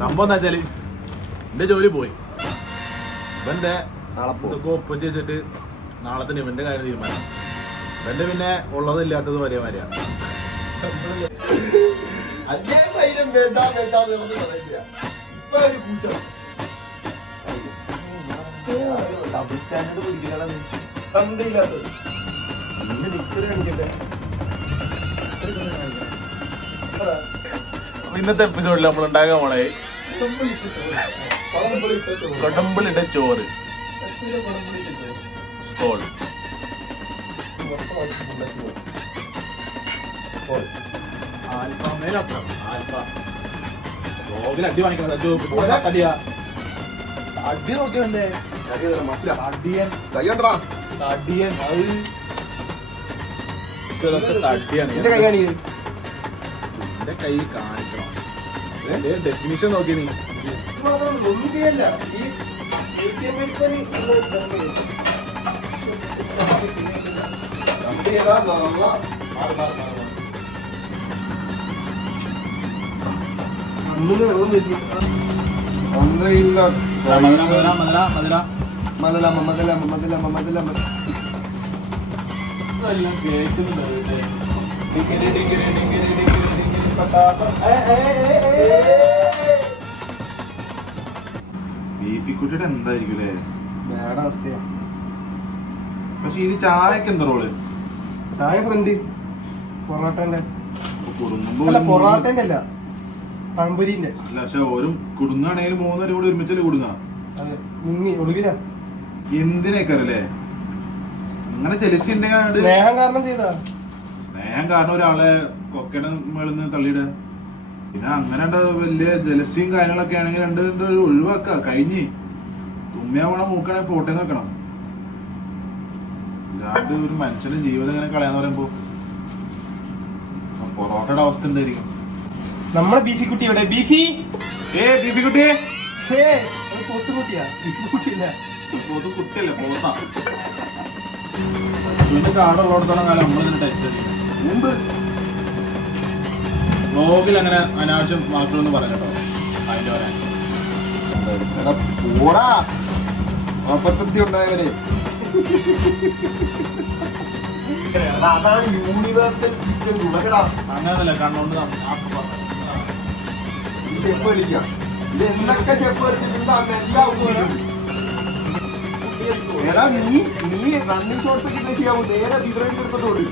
സംഭവം എന്താ വെച്ചാല് എന്റെ ജോലി പോയി. ഇവന്റെ ഇതൊക്കെ ഒപ്പിച്ച് വെച്ചിട്ട് നാളെ തന്നെ ഇവന്റെ കാര്യം തീരുമാനം. ഇവന്റെ പിന്നെ ഉള്ളതും ഇല്ലാത്തതും ഒരേ മാതിരിയാണ്. ഇന്നത്തെ എപ്പിസോഡിൽ നമ്മൾ ഉണ്ടാക്കാൻ പോണേ കൊടമ്പുളിയുടെ ചോറ് സ്റ്റോൾ. അടി നോക്കിയല്ലേ അടിയൻ അടിയൻ തടിയാണ്. എന്റെ കൈ കാണിക്കണം. ഡെഫിനിഷൻ നോക്കി നീ ഒന്നും ചെയ്യല്ല. ബീഫിക്കുട്ടിയുടെ എന്തായിരിക്കും അല്ലേ? വേറെ അവസ്ഥയാ. പക്ഷെ ഇനി ചായക്ക് എന്താ റോള്? ചായ ഫ്രണ്ട് പൊറോട്ടന്റെ കുടുങ്ങുമ്പോ പൊറോട്ടന്റെ അല്ല പഴംപൊരിന്റെ. അല്ല പക്ഷെ ഓരും കുടുങ്ങാണേലും മൂന്നുപേരും കൂടി ഒരുമിച്ചല്ലേ കുടുങ്ങാ. അതെ ഒളിവില എന്തിനേക്കറല്ലേ അങ്ങനെ ജലസി സ്നേഹം കാരണം ചെയ്താ. സ്നേഹം കാരണം ഒരാളെ കൊക്കയുടെ മേളിന്ന് തള്ളിയിടാൻ. പിന്നെ അങ്ങനെ വലിയ ജലസിയും കാര്യങ്ങളൊക്കെ ആണെങ്കിൽ രണ്ട് ഒഴിവാക്ക കഴിഞ്ഞ്. തുമ്മിയാവണം മൂക്കണേ പോട്ടേന്ന് വെക്കണം. ഇല്ലാത്ത ഒരു മനുഷ്യന്റെ ജീവിതം ഇങ്ങനെ കളയാന്ന് പറയുമ്പോ പൊറോട്ടയുടെ അവസ്ഥ എന്തായിരിക്കും? നമ്മളെ ബീഫിക്കുട്ടി ഇവിടെ ബീഫി ബീഫിക്കുട്ടി പോത്തുകുട്ടിയാ. ബീഫിക്കുട്ടിയല്ല കുട്ടിയല്ലേ പോത്താ. കാടുള്ളടത്തോളം കാലം നമ്മളിങ്ങനെ ടച്ച് മുമ്പ് വ്ലോഗിൽ അങ്ങനെ അനാവശ്യം വാക്കുകളൊന്നും പറയാം കേട്ടോ. അതിന്റെ പറയാൻ ഉണ്ടായവര് അതാണ് യൂണിവേഴ്സൽ കിച്ചൺ. അങ്ങനല്ല കണ്ണോണ്ട് ഷെഫ് കളിക്കാം. ഇത് എന്തൊക്കെ ഷെഫ് കളിച്ചിട്ടുണ്ടോ അന്നെല്ലാം. എടാ നീ റണ്ണിങ് ഷോട്ട്സ് ഒക്കെ ചെയ്യാവൂ. നേരെ ബിവറേജ് എടുത്തോട്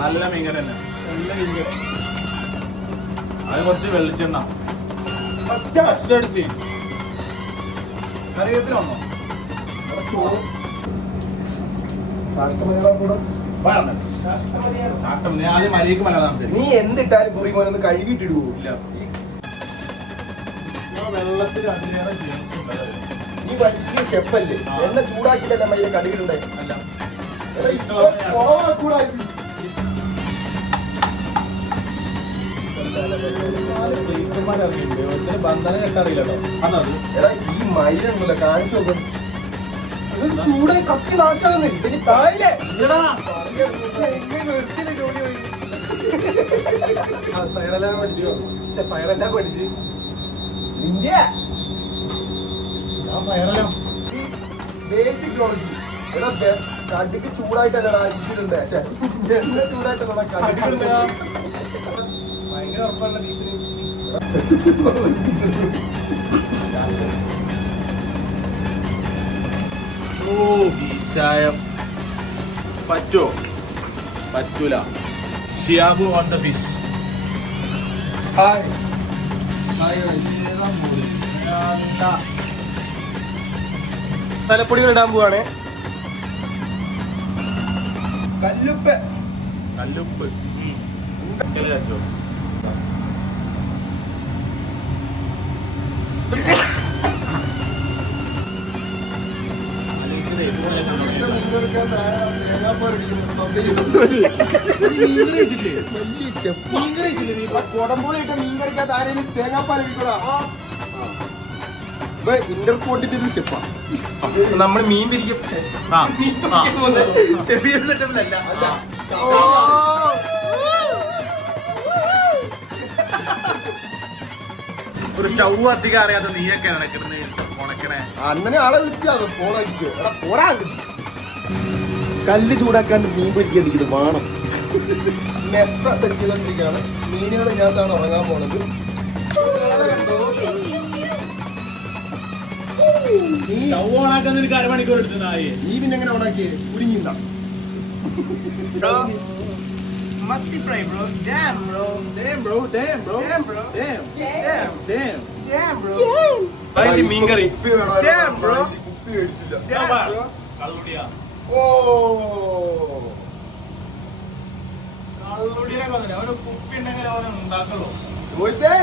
നല്ല മീൻകറി തന്നെ. അത് കുറച്ച് വെളിച്ചെണ്ണ മസ്റ്റേർഡ് സീഡ്സ് കറിവേപ്പില വന്നോ? ആദ്യം മരിക്ക് മലയാളം. നീ എന്തിട്ടാലും കുറി മോനൊന്ന് കഴുകിയിട്ടിടുവോ? ഇല്ല വെള്ളത്തിൽ അതിലേറെ നീ വലിയ ഷെഫല്ലേ. എണ്ണ ചൂടാക്കിയിട്ടല്ല മയിലെ കടുകിലുണ്ടായി. ബന്ധനം കെട്ടറിയില്ലോ. എടാ ഈ മയിലുണ്ടല്ലോ കാണിച്ചു നോക്കും. ചൂടായി കത്തി നാശാകുന്നു. ഇതിന് താഴെ ജോലി സൈഡെല്ലാം പഠിച്ചോ? ഫയറെല്ലാം പഠിച്ച് നിന്റെ ബേസിക് നോളജ്. എടാ കടുക്ക് ചൂടായിട്ടല്ലടാ ഇതിലുണ്ട്. എണ്ണ ചൂടായിട്ടല്ലടാ കടുക്കുണ്ട്. ഭയങ്കര ഉറപ്പല്ല ബീഫിന്. പറ്റോ പറ്റൂല. ഷിയാബു ഓൺ ദ ഫിഷ്. തലപ്പൊടികൾ ഇടാൻ പോവാണ്. കല്ലുപ്പ് കൊടമ്പുളിയിട്ട് മീൻ കറിക്കാത്ത ആരെങ്കിലും തേങ്ങാപ്പാൽ ഒഴിക്കൂടാ. ഇപ്പൊ ഇന്റർകോണ്ടിനെന്റൽ ഷെഫാ. നമ്മള് മീൻ പിരിക്കും ചെറിയ സെറ്റപ്പിലല്ല. ഒരു സ്റ്റൗ അധികം അറിയാത്ത നീയൊക്കെ ഉണക്കണേ. അങ്ങനെ ആളെ വിളിക്കാതെ പോടാ. കല്ല് ചൂടാക്കാണ്ട് മീൻ പിടിക്കാണ്ടിരിക്കുന്നത് വേണം. മെത്ത സെറ്റ് ചെയ്തോണ്ടിരിക്കുകയാണ്. മീനുകൾ ഇതിനകത്താണ് ഉറങ്ങാൻ പോണത്. അരമണിക്കൂർ എടുത്തതായി. നീ പിന്നെ എങ്ങനെ ഉണക്കിയത് കുടുങ്ങിണ്ട. മത്തി fry bro. Damn bro. Damn bro. Damn bro. Damn bro. Damn. Damn. Damn. Damn bro. Damn. മീൻകറി. Damn bro. കുപ്പി മേടിച്ചില്ല. Damn bro. കള്ളുടിയാ. ഓ കള്ളുടിയെ കൊന്നില്ല. അവന് കുപ്പി ഉണ്ടെങ്കിൽ അവനെ ഉണ്ടാക്കല്ലോ. പോയിട്ടേ.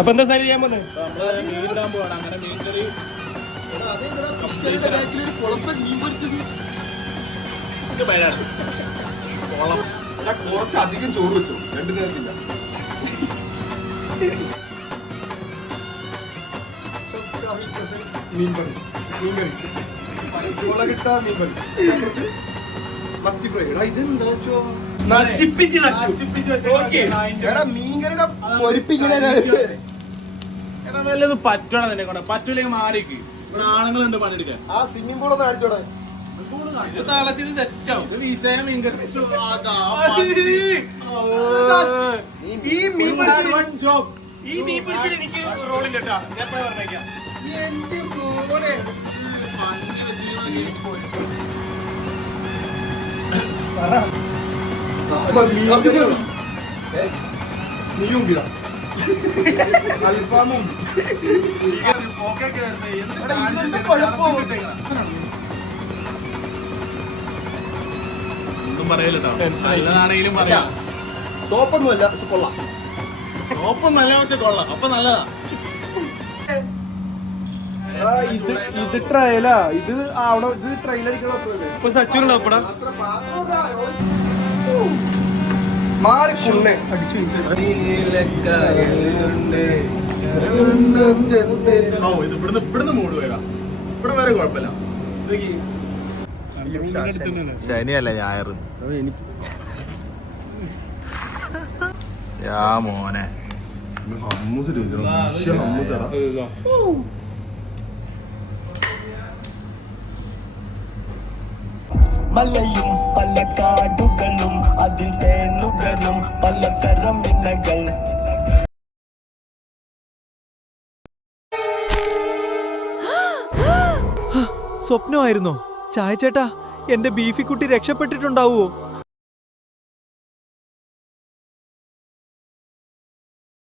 അപ്പൊ എന്താ സൈഡ് ചെയ്യാൻ പോകുന്നത്? മീൻ ഇടാൻ പോവാണ്. അങ്ങനെ മീൻകറി കുറച്ചധികം ചോറ് വെച്ചു. 2 നേരത്തില്ല. മീൻകറി മുളകിട്ട മീൻകറി മത്തി ഫ്രൈ. മീൻകറിയുടെ പൊരിപ്പ് ഇങ്ങനെ വല്ലത് പറ്റണം നിന്നെ കൊണ്ട്. പറ്റൂലേക്ക് മാറിക്ക്. ഇവിടെ ആണുങ്ങളുണ്ട് പണിയെടുക്കാൻ. ആ സ്വിമ്മിംഗ് പൂളൊന്ന് കാണിച്ചോടെ. തളച്ചിട്ട് സെറ്റാവും. വിഷയം മീൻകറി. ഈ മീൻ പിടിച്ചിട്ട് എനിക്ക് റോളില്ല കേട്ടാ. ഞാൻ എപ്പോഴും പറഞ്ഞേക്കാം. നീയും കിടാ അൽഫാമും ഒന്നും പറയില്ലട്ടോ. നല്ലതാണെങ്കിലും പറയാം. ടോപ്പൊന്നുമല്ല, കൊള്ളാം. ഒപ്പം നല്ല പക്ഷെ കൊള്ളാം. അപ്പൊ നല്ലതാ. ഇത് ട്രയലാ. ഇത് ആവണം. ഇത് ട്രയൽ അടിക്കണം. ഇപ്പൊ സച്ചിനുള്ള ഒപ്പടാ മാറിക്കുണ്ണെ അടിച്ചു. ഇവിടുന്ന് മൂട് വരാം. ഇവിടെ വരെ കുഴപ്പമില്ല. ശനിയല്ല ഞായറ്. എനിക്ക് മോനെ ഹമ്മൂസ് ഹമ്മൂസടാ. മലയും പല കാടുകളും അതിൽ തേനുകളും പലതരം ഇലകൾ. സ്വപ്നമായിരുന്നോ? ചായ ചേട്ടാ, എന്റെ ബീഫിക്കുട്ടി രക്ഷപ്പെട്ടിട്ടുണ്ടാവുമോ?